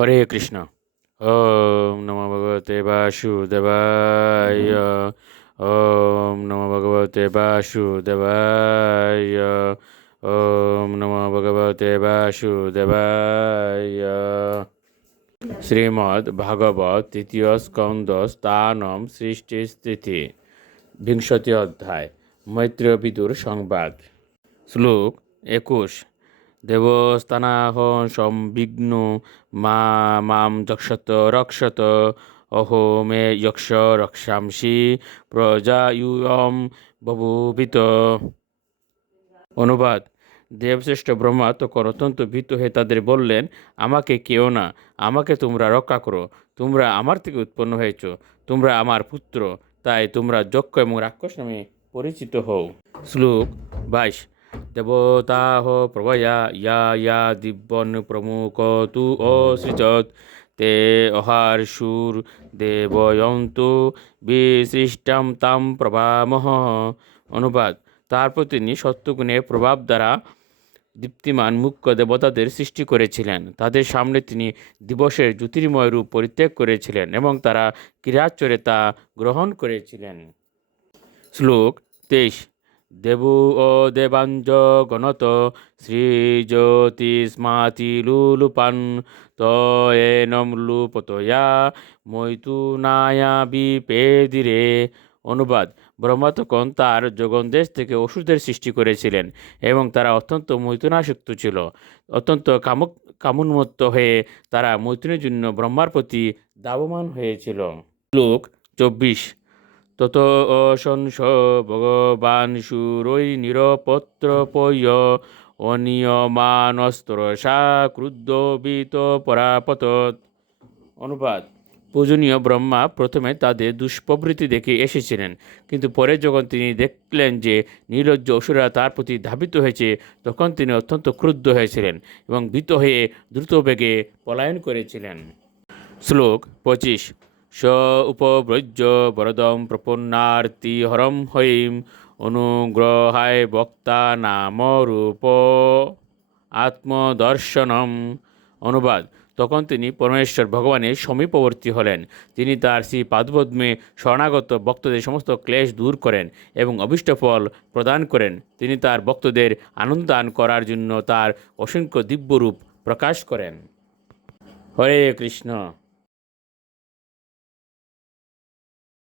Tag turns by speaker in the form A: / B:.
A: হরে কৃষ্ণ। ওম নম ভগবতে বাসুদেবায়। ওম নম ভগবতে বাসুদেবায়। ওম নম ভগবতে বাসুদেবায়। শ্রীমদ্ ভাগবত তৃতীয় স্কন্দ স্থানম সৃষ্টি স্থিতি বিংশতি অধ্যায় মৈত্রী বিদুর সংবাদ। শ্লোক একুশ। দেবস্থানাহ সম্বিঘ্ন মা মাম যক্ষত রক্ষত, অহো মে যক্ষ রক্ষাংসি প্রজায়ুয়ম বভূবিত। অনুবাদ, দেবশ্রেষ্ঠ ব্রহ্মা তখন অত্যন্ত ভীত হয়ে তাদের বললেন, আমাকে কেউ না, আমাকে তোমরা রক্ষা করো, তোমরা আমার থেকে উৎপন্ন হয়েছ, তোমরা আমার পুত্র, তাই তোমরা যক্ষ এবং রাক্ষস নামে পরিচিত হও। শ্লোক বাইশ দেবতাহ প্রভয়া ইয়া ইয়া দিব্যন প্রমুখ তু অসৃজত তে সুর দেবয়ন্তু বিসৃষ্টাম তাম প্রভামহ অনুবাদ তারপর তিনি সত্যগুণের প্রভাব দ্বারা দীপ্তিমান মুখ্য দেবতাদের সৃষ্টি করেছিলেন। তাদের সামনে তিনি দিবসের জ্যোতির্ময় রূপ পরিত্যাগ করেছিলেন এবং তারা ক্রীড়াচরে তা গ্রহণ করেছিলেন। শ্লোক তেইশ। দেবু ও দেবাঞ্জ গণত শ্রীজ্যোতিষ্মাতি লুলুপান তয়েনম লুপতয়া মৈতুনায়া বিপেদিরে। অনুবাদ ব্রহ্মা তখন তার যোগনদেশ থেকে ওষুধের সৃষ্টি করেছিলেন এবং তারা অত্যন্ত মৈথুনাসক্ত ছিল। অত্যন্ত কামক কামুন্মত্ত হয়ে তারা মৈথুনের জন্য ব্রহ্মার প্রতি দাবমান হয়েছিল। লোক চব্বিশ তত অশংস ভগবান সুরৈ নিরপত্র পয়। অনিয়মানস্ত্রসা ক্রুদ্ধবিত পরাপত। অনুবাদ। পূজনীয় ব্রহ্মা প্রথমে তাদের দুষ্প্রবৃত্তি দেখে এসেছিলেন। কিন্তু পরে যখন তিনি দেখলেন যে নির্লজ্জ অসুরা তার প্রতি ধাবিত হয়েছে, তখন তিনি অত্যন্ত ক্রুদ্ধ হয়েছিলেন এবং ভীত হয়ে দ্রুত বেগে পলায়ন করেছিলেন। শ্লোক পঁচিশ। স উপব্রজ্য বরদম প্রপন্নার্তি হরম হৈম অনুগ্রহায় বক্তা নাম রূপ আত্মদর্শনম। অনুবাদ, তখন তিনি পরমেশ্বর ভগবানের সমীপবর্তী হলেন। তিনি তার শ্রী পাদপদ্মে শরণাগত ভক্তদের সমস্ত ক্লেশ দূর করেন এবং অভিষ্ট ফল প্রদান করেন। তিনি তার ভক্তদের আনন্দ দান করার জন্য তার অসংখ্য দিব্যরূপ প্রকাশ করেন। হরে কৃষ্ণ।